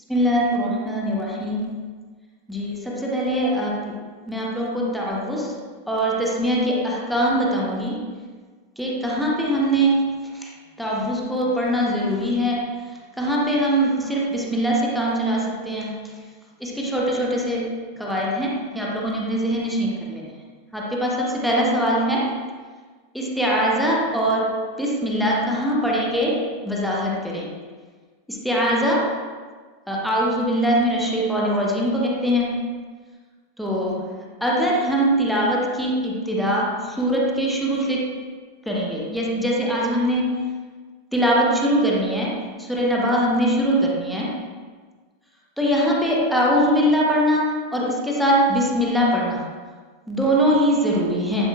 बिस्मिल्लाहिर्रहमानिर्रहीम। जी, सबसे पहले मैं आप लोगों को तअव्वुज़ और तस्मिया के अहकाम बताऊंगी कि कहाँ पे हमने तअव्वुज़ को पढ़ना ज़रूरी है, कहाँ पे हम सिर्फ बिस्मिल्लाह से काम चला सकते हैं। इसके छोटे छोटे से कवायद हैं, ये आप लोगों ने अपने ज़हन नशीन कर लेने हैं। आपके पास सबसे पहला सवाल है, इस्तिआज़ा और बिस्मिल्लाह कहाँ पढ़ेंगे, वजाहत करें। इस्तिआज़ा आऊज़ु बिल्लाहि मिनश शैतानिर रजीम को कहते हैं। तो अगर हम तिलावत की इब्तिदा सूरत के शुरू से करेंगे, जैसे आज हमने तिलावत शुरू करनी है, सूरह नबा हमने शुरू करनी है, तो यहाँ पे आऊज़ु बिल्लाह पढ़ना और इसके साथ बिस्मिल्लाह पढ़ना दोनों ही ज़रूरी हैं।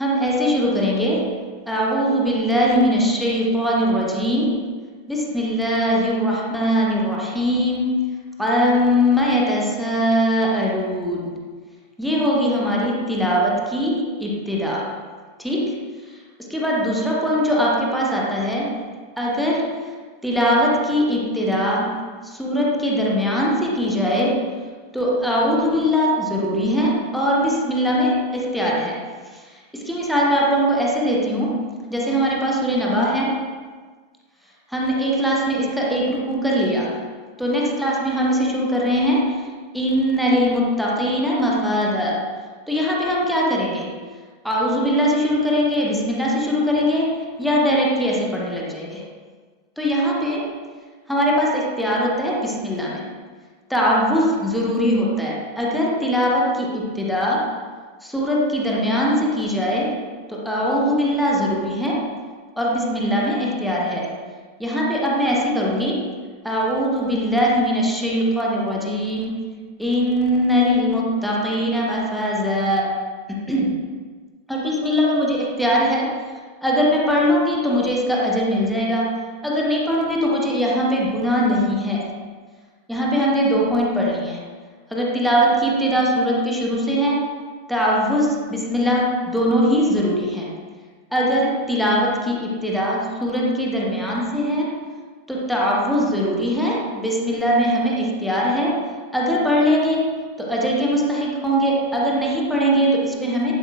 हम ऐसे शुरू करेंगे, आऊज़ु बिल्लाहि मिनश शैतानिर रजीम, बिस्मिल्लाहिर्रहमानिर्रहीम, अम्मा यतसाअलून। ये होगी हमारी तिलावत की इब्तिदा। ठीक, उसके बाद दूसरा पॉइंट जो आपके पास आता है, अगर तिलावत की इब्तिदा सूरत के दरमियान से की जाए तो आऊज़ु बिल्लाह ज़रूरी है और बिस्मिल्लाह में इख्तियार है। इसकी मिसाल मैं आप लोगों को ऐसे देती हूँ, जैसे हमारे पास सूरह नबा है, हमने एक क्लास में इसका एक रुकू कर लिया, तो नेक्स्ट क्लास में हम इसे शुरू कर रहे हैं, इन्ना लिलमुत्तक़ीना मफ़ाज़ा। तो यहाँ पे हम क्या करेंगे, आऊज़ु बिल्लाह से शुरू करेंगे, बिस्मिल्लाह से शुरू करेंगे, या डायरेक्टली ऐसे पढ़ने लग जाएंगे। तो यहाँ पे हमारे पास इख्तियार होता है बिस्मिल्लाह में, तअव्वुज़ ज़रूरी होता है। अगर तिलावत की इब्तिदा सूरत की दरमियान से की जाए तो आऊज़ु बिल्लाह ज़रूरी है और बिस्मिल्लाह में इख्तियार है। यहाँ पे अब मैं ऐसे करूँगी, आऊज़ु बिल्लाहि मिनश शैतानिर रजीम, इन्ना लिलमुत्तक़ीना मफ़ाज़ा। और बिस्मिल्लाह में मुझे इख्तियार है, अगर मैं पढ़ लूँगी तो मुझे इसका अजर मिल जाएगा, अगर नहीं पढ़ूँगी तो मुझे यहाँ पे गुनाह नहीं है। यहाँ पे हमने दो पॉइंट पढ़ लिए हैं। अगर तिलावत की इब्तिदा सूरत के शुरू से है, तअव्वुज़ बिस्मिल्लाह दोनों ही ज़रूरी हैं। अगर तिलावत की इब्तिदा सूरत के दरमियान से है तो तअव्वुज़ ज़रूरी है, बिस्मिल्लाह में हमें इख्तियार है। अगर पढ़ लेंगे तो अजर के मुस्तहिक होंगे, अगर नहीं पढ़ेंगे तो इसमें हमें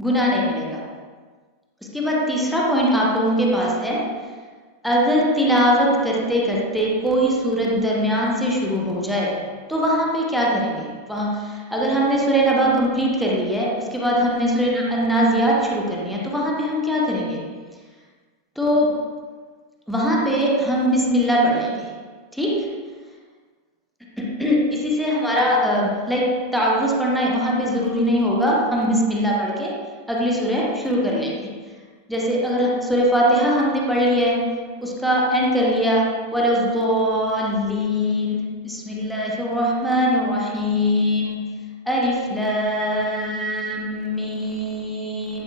गुनाह नहीं मिलेगा। उसके बाद तीसरा पॉइंट आप लोगों के पास है, अगर तिलावत करते करते कोई सूरत दरमियान से शुरू हो जाए तो वहाँ पे क्या करेंगे। वहाँ अगर हमने सूरह नबा कंप्लीट कर ली है, उसके बाद हमने सूरह अन्नाज़ियात शुरू करनी है, तो वहाँ पे हम क्या करेंगे, तो वहाँ पे हम बिस्मिल्लाह पढ़ लेंगे। ठीक, इसी से हमारा तअव्वुज़ पढ़ना वहाँ पे ज़रूरी नहीं होगा, हम बिस्मिल्लाह पढ़ के अगली सूरह शुरू कर लेंगे। जैसे अगर सूरह फातिहा हमने पढ़ लिया है, उसका एंड कर लिया, वलज़्ज़ाल्लीन, बिस्मिल्लाहिर्रहमानिर्रहीम, अलिफ लाम मीम।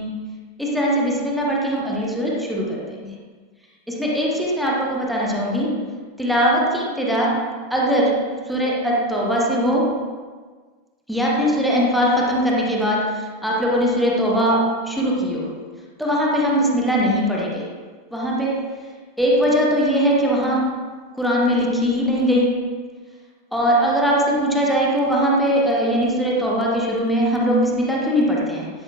इस तरह से बिस्मिल्लाह पढ़ के हम अगली सूरत शुरू कर देंगे। इसमें एक चीज़ मैं आप लोगों को बताना चाहूँगी, तिलावत की इब्तिदा अगर सूरह अत-तौबा से हो या फिर सूरह अनफाल ख़त्म करने के बाद आप लोगों ने सूरह तौबा शुरू की हो, तो वहाँ पे हम बिस्मिल्लाह नहीं पढ़ेंगे। वहाँ पे एक वजह तो ये है कि वहाँ कुरान में लिखी ही नहीं गई, और अगर आपसे पूछा जाए कि वहाँ पे यानी सूरह तौबा के शुरू में हम लोग बिस्मिल्लाह क्यों नहीं पढ़ते हैं,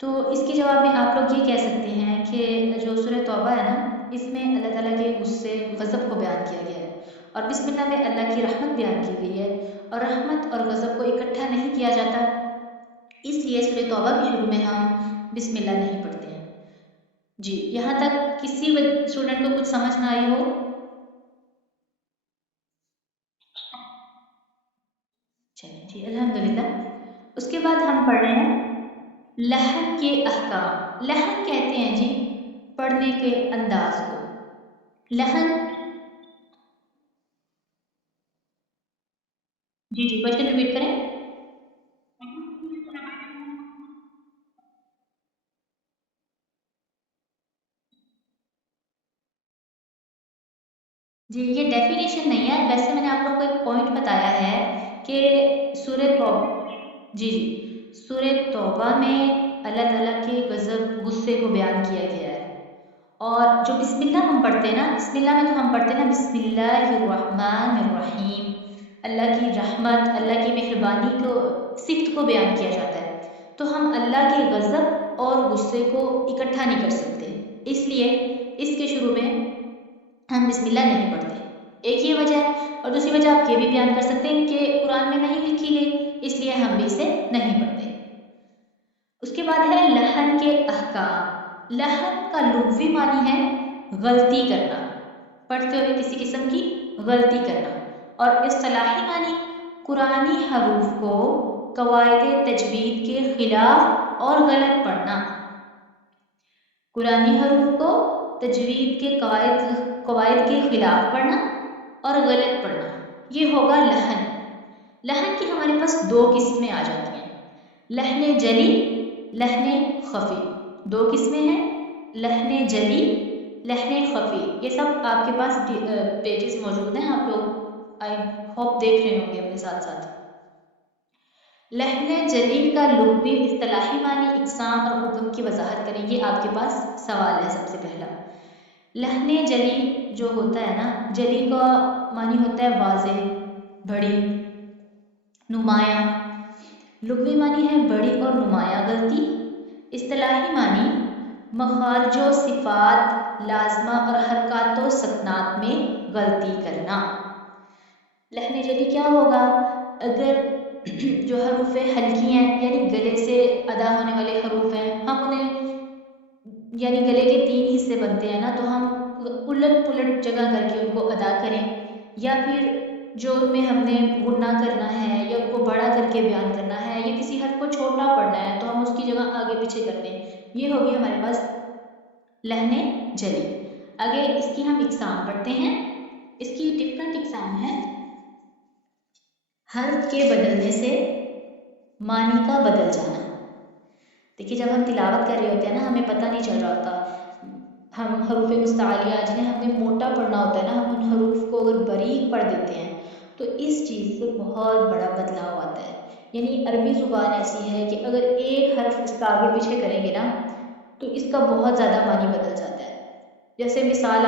तो इसके जवाब में आप लोग ये कह सकते हैं कि जो सूरह तौबा है ना, इसमें अल्लाह ताला के गुस्से गज़ब को बयान किया गया है, और बिस्मिल्लाह में अल्लाह की रहमत बयान की गई है, और रहमत और गज़ब को इकट्ठा नहीं किया जाता, इसलिए सूरह तौबा के शुरू में हम बिस्मिल्लाह नहीं पढ़ते हैं। जी, यहाँ तक किसी स्टूडेंट को कुछ समझ ना आई हो? चलिए जी, अल्हम्दुलिल्लाह। उसके बाद हम पढ़ रहे हैं लहन के अहकाम। लहन कहते हैं जी पढ़ने के अंदाज को। लहन, जी जी, क्वेश्चन रिपीट करें। जी, ये डेफिनेशन नहीं है, वैसे मैंने आप लोगों को एक पॉइंट बताया है कि सूरह तौबा, जी जी, सूरह तौबा में अल्लाह ताला के गज़ब गुस्से को बयान किया गया है, اور جو بسم اللہ ہم پڑھتے ہیں نا، بسم اللہ میں تو ہم پڑھتے ہیں نا بسم اللہ الرحمن الرحیم، اللہ کی رحمت، اللہ کی مہربانی کو، صفت کو بیان کیا جاتا ہے، تو ہم اللہ کے غضب اور غصے کو اکٹھا نہیں کر سکتے، اس لیے اس کے شروع میں ہم بسم اللہ نہیں پڑھتے، ایک یہ وجہ ہے۔ اور دوسری وجہ آپ یہ بھی بیان کر سکتے ہیں کہ قرآن میں نہیں لکھی گئی، اس لیے ہم بھی اسے نہیں پڑھتے۔ اس کے بعد ہے لحن کے احکام۔ لحن کا لغوی معنی ہے غلطی کرنا، پڑھتے ہوئے کسی قسم کی غلطی کرنا، اور اصطلاحی معنی قرآنی حروف کو قواعد تجوید کے خلاف اور غلط پڑھنا، قرآنی حروف کو تجوید کے قواعد کے خلاف پڑھنا اور غلط پڑھنا، یہ ہوگا لحن۔ لحن کی ہمارے پاس دو قسمیں آ جاتی ہیں، لحن جلی، لحن خفی، دو قسمیں ہیں، لحن جلی، لحن خفی۔ یہ سب آپ کے پاس پیجز موجود ہیں، آپ لوگ آئی ہوپ دیکھ رہے ہوں گے اپنے ساتھ ساتھ۔ لحن جلی کا لغوی اصطلاحی معنی اقسام اور حکم کی وضاحت کریں گے، آپ کے پاس سوال ہے سب سے پہلا۔ لحن جلی جو ہوتا ہے نا، جلی کا معنی ہوتا ہے واضح، بڑی، نمایاں، لغوی معنی ہے بڑی اور نمایاں غلطی، اصطلاحی معنی مخارج و صفات لازمہ اور حرکات و سکنات میں غلطی کرنا۔ لحن جلی کیا ہوگا؟ اگر جو حروف ہلکی ہیں یعنی گلے سے ادا ہونے والے حروف ہیں، ہم انہیں یعنی گلے کے 3 حصے بنتے ہیں نا، تو ہم الٹ پلٹ جگہ کر کے ان کو ادا کریں، یا پھر جو ان میں ہم نے غنہ کرنا ہے یا ان کو بڑا کر کے بیان کرنا ہے یا کسی حرف کو چھوٹا پڑھنا ہے تو ہم اس کی جگہ آگے پیچھے کرتے ہیں، یہ ہوگی ہمارے پاس لحن جلی۔ آگے اس کی ہم اقسام پڑھتے ہیں، اس کی ڈفرنٹ اقسام ہے۔ حرف کے بدلنے سے معنی کا بدل جانا۔ دیکھیے جب ہم تلاوت کر رہے ہوتے ہیں نا، ہمیں پتہ نہیں چل رہا ہوتا، ہم حروف مستعلیہ جنہیں ہم نے موٹا پڑھنا ہوتا ہے نا، ہم ان حروف کو اگر باریک پڑھ دیتے ہیں تو اس چیز سے بہت بڑا بدلاؤ آتا ہے۔ یعنی عربی زبان ایسی ہے کہ اگر ایک حرف اس کا آگے پیچھے کریں گے نا تو اس کا بہت زیادہ معنی بدل جاتا ہے۔ جیسے مثال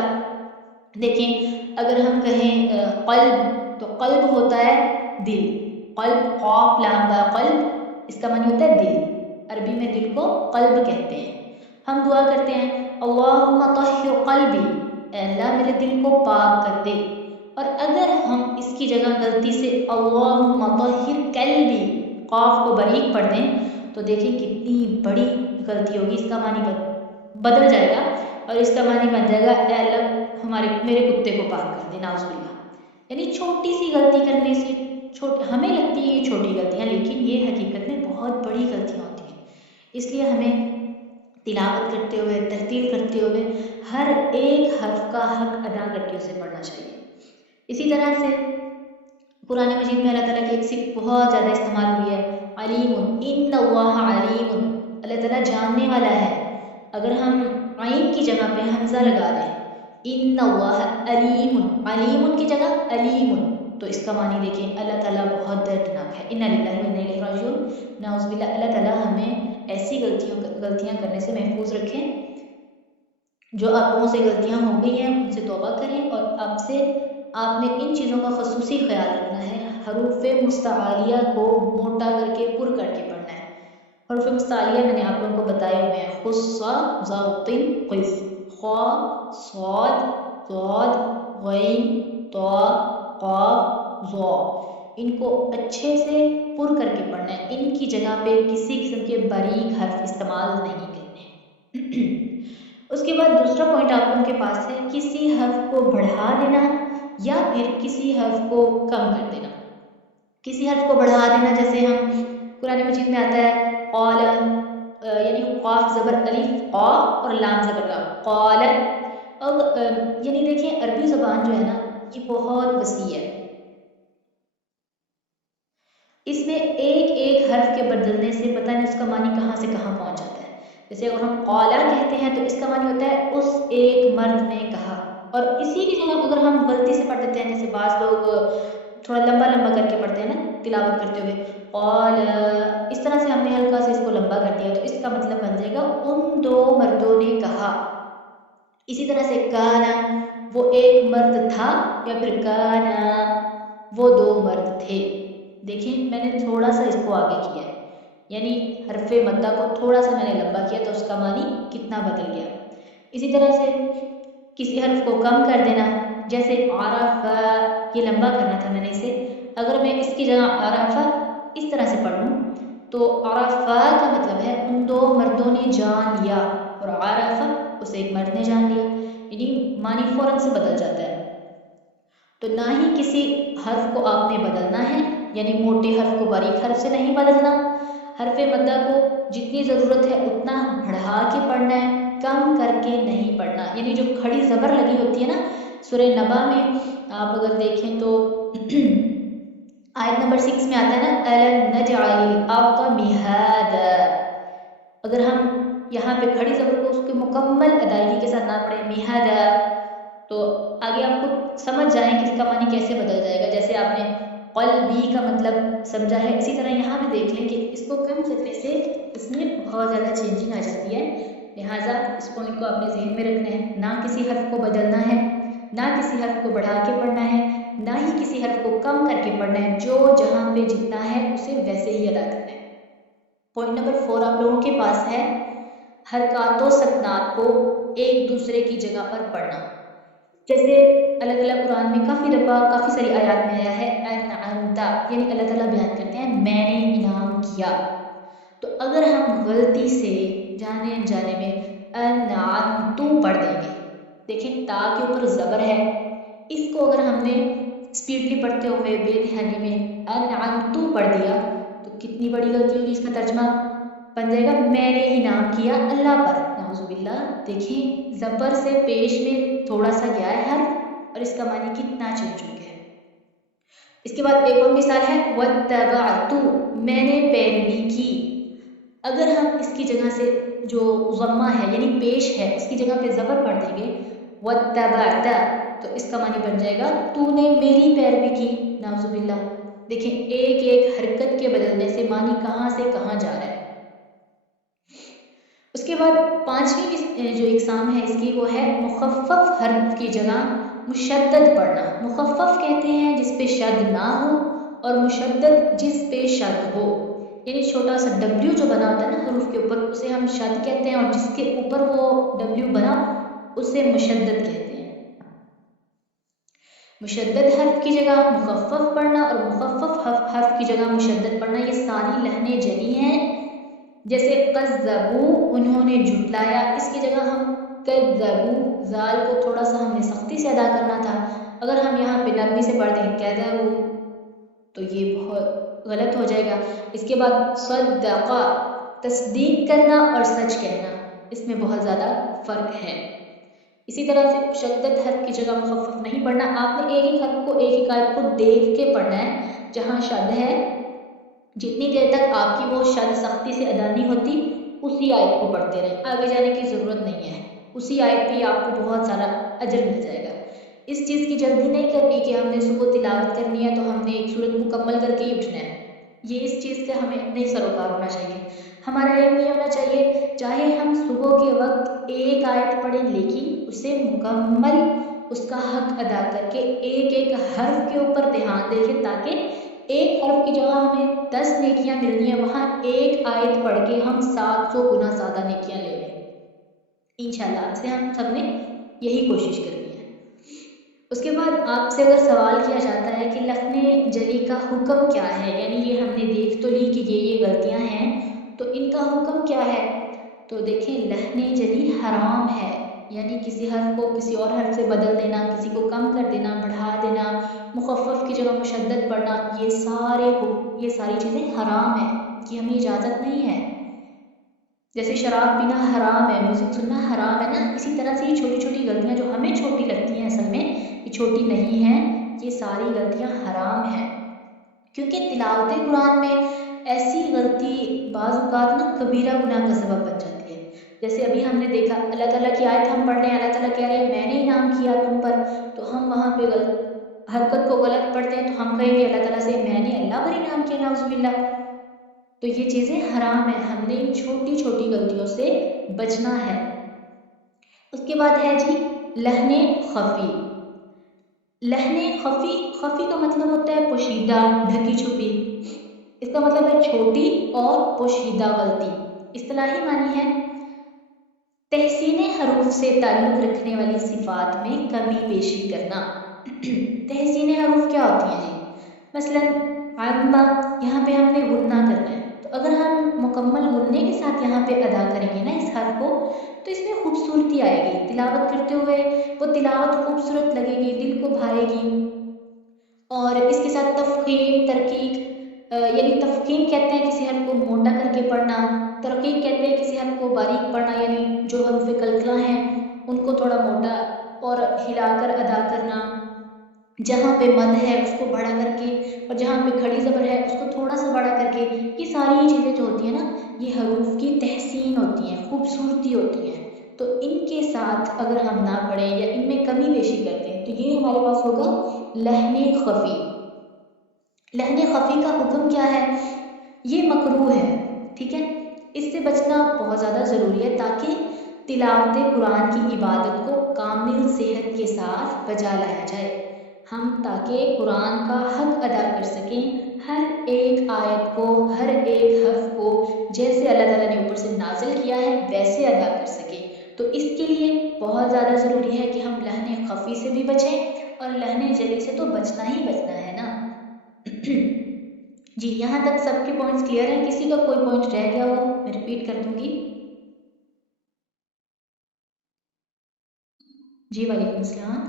دیکھیں، اگر ہم کہیں قلب، تو قلب ہوتا ہے دل، قلب، قاف لام را قلب، اس کا معنی ہوتا ہے دل، عربی میں دل کو قلب کہتے ہیں۔ ہم دعا کرتے ہیں اللہم طہر قلبی، اے اللہ میرے دل کو پاک کر دے، اور اگر ہم اس کی جگہ غلطی سے اللہم طہر قلبی، قاف کو باریک پڑھ دیں تو دیکھیں کتنی بڑی غلطی ہوگی، اس کا معنی بدل جائے گا اور اس کا معنی بن جائے گا اے اللہ میرے کتے کو پاک کر دے، نعوذ باللہ۔ یعنی چھوٹی سی غلطی کرنے سے ہمیں لگتی ہے یہ چھوٹی غلطیاں، لیکن یہ حقیقت میں بہت بڑی غلطیاں ہوتی ہیں، اس لیے ہمیں تلاوت کرتے ہوئے، ترتیل کرتے ہوئے ہر ایک حرف کا حق ادا کر کے اسے پڑھنا چاہیے۔ اسی طرح سے قرآن مجید میں اللہ تعالیٰ کی ایک صفت بہت زیادہ استعمال ہوئی ہے، علیم، ان اللہ علیم، اللہ تعالیٰ جاننے والا ہے۔ اگر ہم عین کی جگہ پہ حمزہ لگا دیں، ان اللہ علیم، علیم کی جگہ علیم، تو اس کا معنی دیکھیں اللہ تعالیٰ بہت دردناک ہے، انا للہ و انا الیہ راجعون، نعوذ باللہ۔ اللہ تعالیٰ ہمیں ایسی غلطیاں کرنے سے محفوظ رکھیں۔ جو آپ لوگوں سے غلطیاں ہو گئی ہیں ان سے توبہ کریں، اور آپ نے ان چیزوں کا خصوصی خیال رکھنا ہے، حروف مستعلیہ کو موٹا کر کے پر کر کے پڑھنا ہے۔ حروف مستعلیہ میں نے آپ لوگوں کو بتائے ہوئے ہیں، خص، ضاد، قف، خا، صاد، ضاد، غین، طا، قاف، ظا، ان کو اچھے سے پر کر کے پڑھنا ہے، ان کی جگہ پہ کسی قسم کے باریک حرف استعمال نہیں کرنے ہیں۔ اس کے بعد دوسرا پوائنٹ آپ لوگوں کے پاس ہے کسی حرف کو بڑھا دینا یا پھر کسی حرف کو کم کر دینا۔ کسی حرف کو بڑھا دینا جیسے ہم قرآن مجید میں آتا ہے قال، یعنی قاف زبر الف قا اور لام زبر لا، قال۔ اب یعنی دیکھیں عربی زبان جو ہے نا یہ بہت وسیع ہے، اس میں ایک ایک حرف کے بدلنے سے پتہ نہیں اس کا معنی کہاں سے کہاں پہنچ جاتا ہے۔ جیسے اگر ہم قالا کہتے ہیں تو اس کا معنی ہوتا ہے اس ایک مرد نے کہا، اور اسی کی جگہ اگر ہم غلطی سے پڑھ دیتے ہیں، جیسے بعض لوگ تھوڑا لمبا لمبا کر کے پڑھتے ہیں نا تلاوت کرتے ہوئے، قال، اس طرح سے ہم نے ہلکا سے اس کو لمبا کر دیا تو اس کا مطلب بن جائے گا ان دو مردوں نے کہا، इसी तरह से काना वो एक मर्द था, या फिर काना वो दो मर्द थे। देखिए मैंने थोड़ा सा इसको आगे किया है, यानी हरफे मद्दा को थोड़ा सा मैंने लंबा किया तो उसका मानी कितना बदल गया। इसी तरह से किसी हर्फ को कम कर देना, जैसे आराफा, ये लंबा करना था मैंने इसे, अगर मैं इसकी जगह आराफा इस तरह से पढ़ लूँ तो आराफा का मतलब है उन दो मर्दों ने जान लिया, और आराफा उस एक मर्द ने जान लिया, यानी मानी फौरन से बदल जाता है। तो ना ही किसी हर्फ को आपने बदलना है, यानी मोटे हर्फ को बारीक हर्फ से नहीं बदलना, हरफ मद्दा को जितनी ज़रूरत है उतना बढ़ा के पढ़ना है, कम करके नहीं पढ़ना। यानी जो खड़ी ज़बर लगी होती है ना, सूरह नबा में आप अगर देखें तो आयत नंबर 6 में आता है ना, अलम नजअलिल अर्द मिहादा, अगर हम यहाँ पे खड़ी ज़बर को उसके मुकम्मल अदायगी के साथ ना पढ़े मिहादा, तो आगे आपको समझ जाए कि इसका मानी कैसे बदल जाएगा। जैसे आपने क़ल्बी का मतलब समझा है, इसी तरह यहाँ भी देख लें कि इसको कम करने से इसमें बहुत ज़्यादा चेंजिंग आ जाती है। लिहाजा इस पॉइंट को आपने जहन में रखना है, ना किसी हर्फ को बदलना है, ना किसी हर्फ को बढ़ा के पढ़ना है, ना ही किसी हर्फ को कम करके पढ़ना है, जो जहाँ पे जितना है उसे वैसे ही अदा करना है। पॉइंट नंबर 4 आप लोगों के पास है हरकातों सकनात को एक दूसरे की जगह पर पढ़ना। जैसे अलग अलग कुरान में काफ़ी दफ़ा काफ़ी सारी आयत में आया है अनअमता, यानी अल्लाह ताला बयान करते हैं मैंने इनाम किया। तो अगर हम गलती से जाने अनजाने में अनअमतु पढ़ देंगे, देखें ता के ऊपर ज़बर है, इसको अगर हमने स्पीडली पढ़ते हुए बेध्यानी में अनअमतु पढ़ दिया तो कितनी बड़ी गलती होगी। इसका तर्जमा बन जाएगा मैंने इनाम किया अल्लाह पर, नाउज़ुबिल्लाह। देखिए ज़बर से पेश में थोड़ा सा गया है हर्फ और इसका मानी कितना चेंज हो गया है। इसके बाद एक और मिसाल है वत्तबअतु, मैंने पैरवी की। अगर हम इसकी जगह से जो ज़म्मा है यानी पेश है उसकी जगह पे ज़बर पढ़ देंगे वत्तबअता, तो इसका मानी बन जाएगा तूने मेरी पैरवी की, नाउज़ुबिल्लाह। देखें एक एक हरकत के बदलने से मानी कहाँ से कहाँ जा रहा है। उसके बाद पांचवी जो इकसाम है इसकी वो है मुखफ़फ़ हर्फ की जगह मुशद्दद पढ़ना। मुखफ़फ़ कहते हैं जिस पे शद ना हो, और मुशद्दद जिस पे शद हो, यानी छोटा सा डब्ल्यू जो बना होता है ना हरूफ के ऊपर उसे हम शद कहते हैं, और जिसके ऊपर वो डब्ल्यू बना उसे मुशद्दद कहते हैं। मुशद्दद हर्फ की जगह मुखफ़फ़ पढ़ना और मुखफ़फ़ हर्फ की जगह मुशद्दद पढ़ना, ये सारी लहने जली हैं। जैसे कज़्ज़बू, उन्होंने झुटलाया, इसकी जगह हम कज़्ज़बू, ज़ाल को थोड़ा सा हमने सख्ती से अदा करना था, अगर हम यहाँ पे नरमी से पढ़ दें कज़्ज़बू तो ये बहुत गलत हो जाएगा। इसके बाद सद्दक़ा, तस्दीक करना और सच कहना, इसमें बहुत ज़्यादा फ़र्क है। इसी तरह से मुशद्दद हर्फ की जगह मुखफ़फ़ नहीं पढ़ना, आपने एक एक हर्फ को एक एक आयत को देख के पढ़ना है। जहाँ शद है जितनी देर तक आपकी वो शद सख्ती से अदा नहीं होती उसी आयत को पढ़ते रहें, आगे जाने की ज़रूरत नहीं है, उसी आयत पे आपको बहुत सारा अजर मिल जाएगा। इस चीज़ की जल्दी नहीं करनी कि हमने सुबह तिलावत करनी है तो हमने एक सूरत मुकम्मल करके ही उठना है, ये इस चीज़ से हमें नहीं सरोकार होना चाहिए। हमारा एम ये होना चाहिए चाहे हम सुबह के वक्त एक आयत पढ़ें लेकिन उसे मुकम्मल उसका हक अदा करके एक एक हर्फ के ऊपर ध्यान देखें, ताकि एक हर्फ की जगह हमें 10 नेकियां मिलनी है, वहाँ एक आयत पढ़ के हम 700 गुना ज़्यादा नेकियां ले लें इंशाल्लाह से। हम सब ने यही कोशिश करनी है। उसके बाद आपसे अगर सवाल किया जाता है कि लखने जली का हुक्म क्या है, यानी ये हमने देख तो ली कि ये गलतियां हैं तो इनका हुक्म क्या है, तो देखें लहने जली हराम है, यानी किसी हर्फ को किसी और हर्फ से बदल देना, किसी को कम कर देना, बढ़ा देना, मुखफ़फ़ की जगह मुशद्दद पढ़ना, ये सारी चीज़ें हराम है, कि हमें इजाज़त नहीं है। जैसे शराब पीना हराम है, म्यूज़िक सुनना हराम है ना, इसी तरह से ये छोटी छोटी गलतियाँ जो हमें छोटी लगती हैं असल में ये छोटी नहीं हैं, ये सारी गलतियाँ हराम हैं। क्योंकि तिलावत कुरान में ऐसी गलती बाज़ औक़ात ना कबीरा गुनाह का सबब बन जाती है। जैसे अभी हमने देखा अल्लाह ताला की आयत हम पढ़ रहे हैं, अल्लाह ताला कह रहे हैं मैंने इनाम किया तुम पर, तो हम वहाँ पे हरकत को गलत पढ़ते हैं तो हम कहेंगे अल्लाह ताला से मैंने अल्लाह पर इनाम किया, नाउज़ुबिल्लाह। तो ये चीज़ें हराम है, हमने इन छोटी छोटी गलतियों से बचना है। उसके बाद है जी लहने खफी। लहने खफी, खफी का मतलब होता है पोशीदा, ढकी छुपी। इसका मतलब है छोटी और पोशीदा गलती। इस्तिलाही मानी है तहसीन हरूफ से ताल्लुक़ रखने वाली सिफ़ात में कमी पेशी करना। तहसीन हरूफ क्या होती हैं जी? मसलन अम्मा, यहाँ पे हमने गुन्ना करना है, तो अगर हम मुकम्मल गुन्ने के साथ यहाँ पे अदा करेंगे ना इस हर्फ को, तो इसमें खूबसूरती आएगी। तिलावत करते हुए वो तिलावत खूबसूरत लगेगी, दिल को भाएगी। और इसके साथ तफ़ख़ीम, तरकीक, यानी तफ़ख़ीम कहते हैं किसी हर्फ को मोटा करके पढ़ना, तरकीक कहते हैं किसी हर्फ को बारीक पढ़ना, यानी जो हर्फ कलकला हैं उनको थोड़ा मोटा और हिलाकर अदा करना। जहाँ पे मद है उसको बड़ा करके, और जहाँ पे खड़ी ज़बर है उसको थोड़ा सा बड़ा करके, ये सारी चीज़ें जो होती हैं ना, ये हरूफ की तहसीन होती हैं, खूबसूरती होती हैं। तो इनके साथ अगर हम ना पढ़ें या इनमें कमी पेशी करते हैं तो ये हमारे पास होगा लहने खफ़ी। लहने खफ़ी का हुक्म क्या है? ये मकरूह है, ठीक है। इससे बचना बहुत ज़्यादा ज़रूरी है ताकि तिलावत कुरान की इबादत को कामिल सेहत के साथ बजा लाया जाए। हम ताकि कुरान का हक अदा कर सकें, हर एक आयत को, हर एक हर्फ को जैसे अल्लाह ताला ने ऊपर से नाजिल किया है वैसे अदा कर सकें। तो इसके लिए बहुत ज़्यादा ज़रूरी है कि हम लहने खफ़ी से भी बचें, और लहने जली से तो बचना ही बचना है ना। जी, यहाँ तक सबके पॉइंट्स क्लियर हैं? किसी का कोई पॉइंट रह गया हो मैं रिपीट कर दूंगी। जी वालेकुम सलाम।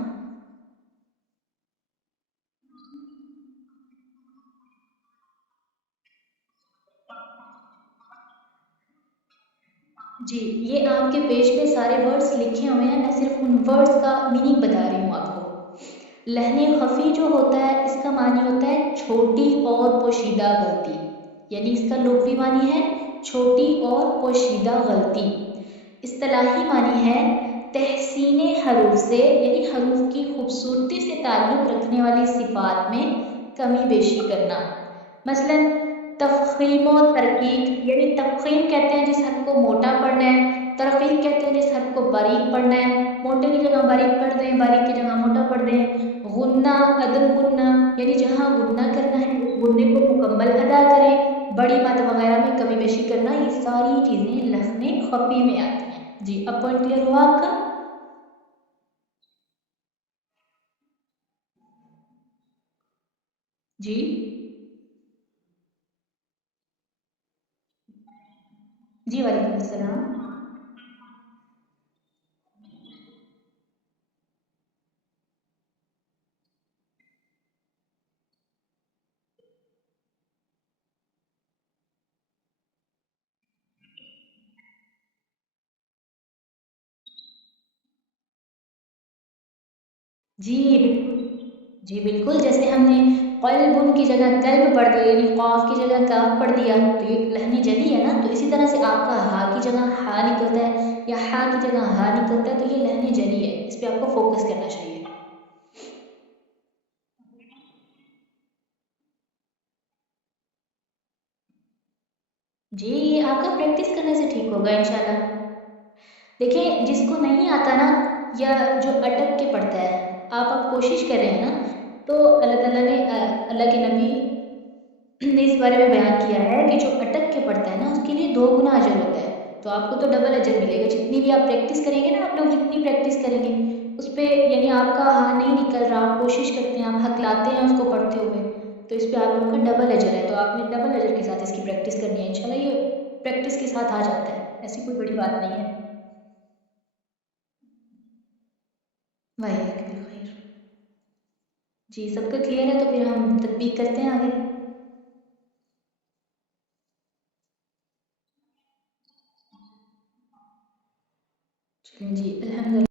जी, ये आपके पेज पे सारे वर्ड्स लिखे हुए हैं, मैं सिर्फ उन वर्ड्स का मीनिंग बता रही हूँ आपको। लहने खफ़ी जो होता है इसका मानी होता है छोटी और पोशीदा गलती, यानी इसका लुग़वी मानी है छोटी और पोशीदा गलती। इस्तिलाही मानी है तहसीन हरूफ से, यानी हरूफ की खूबसूरती से ताल्लुक़ रखने वाली सिफ़ात में कमी पेशी करना। मसलन तफ़ख़ीम व तरकीक, यानी तफ़ख़ीम कहते हैं जिस हर्फ को मोटा पढ़ना है, तरकीक कहते हैं जिस हर्फ को बारीक पढ़ना है, मोटे की जगह बारीक पढ़ दें, बारीक की जगह मोटा पढ़ दें। गुन्ना, अदम गुन्ना, यानी जहाँ गुन्ना करना है उस गुन्ने को मुकम्मल अदा करें, बड़ी मद वगैरह में कमी बेशी करना, ये सारी चीज़ें लहने खफ़ी में आती हैं। जी, अब पॉइंट क्लियर हुआ आपका? जी जी वालेकुम अस्सलाम। जी बिल्कुल। जी बिल्कुल, जैसे हमने क़ल्बुन की जगह कल्ब पढ़ दिया, यानी क़ाफ़ की जगह काफ़ पढ़ दिया, तो ये लहनी जली है ना। तो इसी तरह से आपका हा की जगह हा निकलता है या हा की जगह हा निकलता है, तो ये लहनी जली है, इस पे आपको फोकस करना चाहिए। जी, ये आपका प्रैक्टिस करने से ठीक होगा इंशाल्लाह। देखिए, जिसको नहीं आता ना, या जो अटक के पढ़ता है, आप कोशिश कर रहे हैं ना, तो अल्लाह ताला ने अल्लाह के नबी ने इस बारे में बयान किया है कि जो अटक के पढ़ता है ना उसके लिए 2 गुना अजर होता है। तो आपको तो डबल अजर मिलेगा, जितनी भी आप प्रैक्टिस करेंगे ना, आप लोग जितनी प्रैक्टिस करेंगे उस पे, यानी आपका हाँ नहीं निकल रहा, आप कोशिश करते हैं, आप हकलाते हैं उसको पढ़ते हुए, तो इस पे आप लोगों का डबल अजर है। तो आपने डबल अजर के साथ इसकी प्रैक्टिस करनी है इंशाल्लाह, ये प्रैक्टिस के साथ आ जाता है, ऐसी कोई बड़ी बात नहीं है। वाहिद बिल खैर। जी, सबका क्लियर है, तो फिर हम तदबीक करते हैं आगे। चलें जी, अल्हम्दुलिल्लाह।